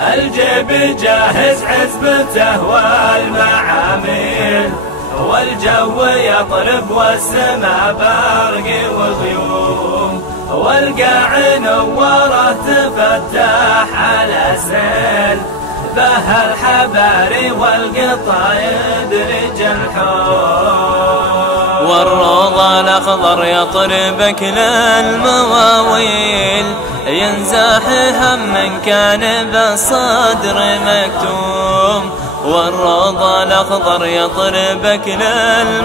الجيب جاهز عزبته والمعاميل، والجو يطرب والسما برق وغيوم، والقاع نوره تفتح على سيل، به الحباري والقطايد رجال الحوم، والروض الأخضر يطربك للمواويل، ينزاح هم من كان بالصدر مكتوم، والروض الأخضر يطربك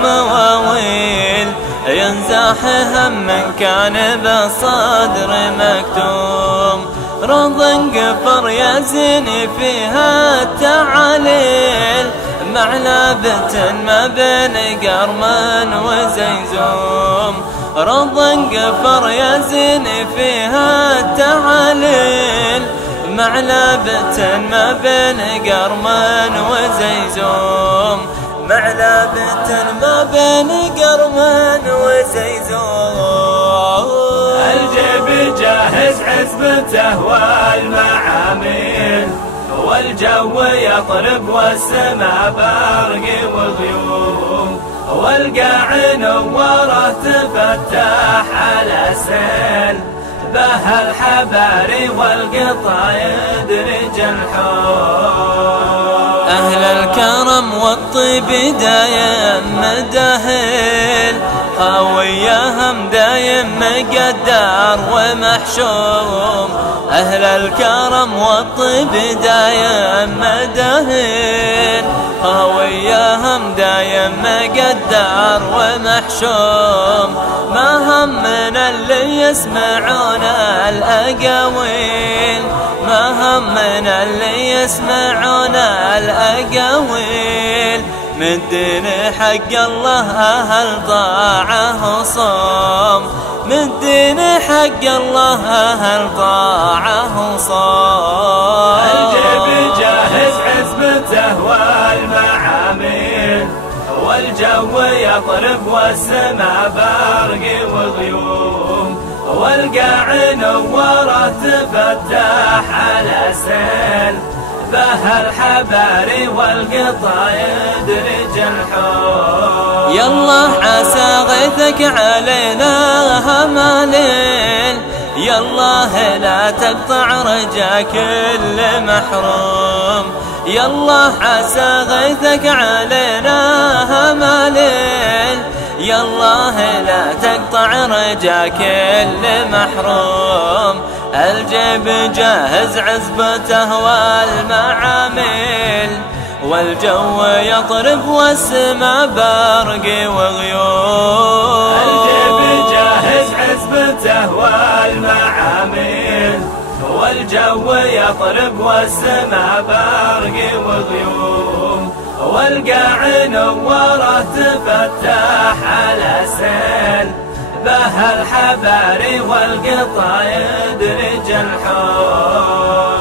للمواويل، ينزاح هم من كان بالصدر مكتوم، روض قفر يزن فيها التعاليل، معلبة ما بين قرمان وزيزوم، روض قفر يزن فيها التعاليل، معلبة ما بين قرمان وزيزوم، معلبة ما بين قرمان وزيزوم. الجيب جاهز عزبته والمعاميل، والجو يطرب والسما برق وغيوم، والقاع نوره تفتح على سيل، به الحباري والقطايد رجال الحوم، أهل الكرم والطيب دايم مداهل، خاويهم دايم مقدر ومحشوم، أهل الكرم والطيب دايم مداهل، خاويهم دايم مقدر ومحشوم، ما هم من اللي يسمعون الأقاويل، ما هم من اللي يسمعون الأقاويل، من دين حق الله أهل طاعه صوم، من دين حق الله أهل طاعه صوم. الجيب جاهز عزبته والمعاميل، والجو يطرب والسما برق وغيوم، والقاع نوره تفتح على سيل، به الحباري والقطايد رجال الحوم، يالله عسى غيثك علينا همالين، يالله لا تقطع رجا كل محروم، يالله عسى غيثك علينا همالين، يالله لا تقطع رجا كل محروم، الجيب جاهز عزبته والمعاميل، والجو يطرب والسما برق وغيوم، الجيب جاهز عزبته والمعاميل، والجو يطرب والسما برق وغيوم، والقاع نوره تفتح على سيل، به الحباري والقطايد رجال الحوم.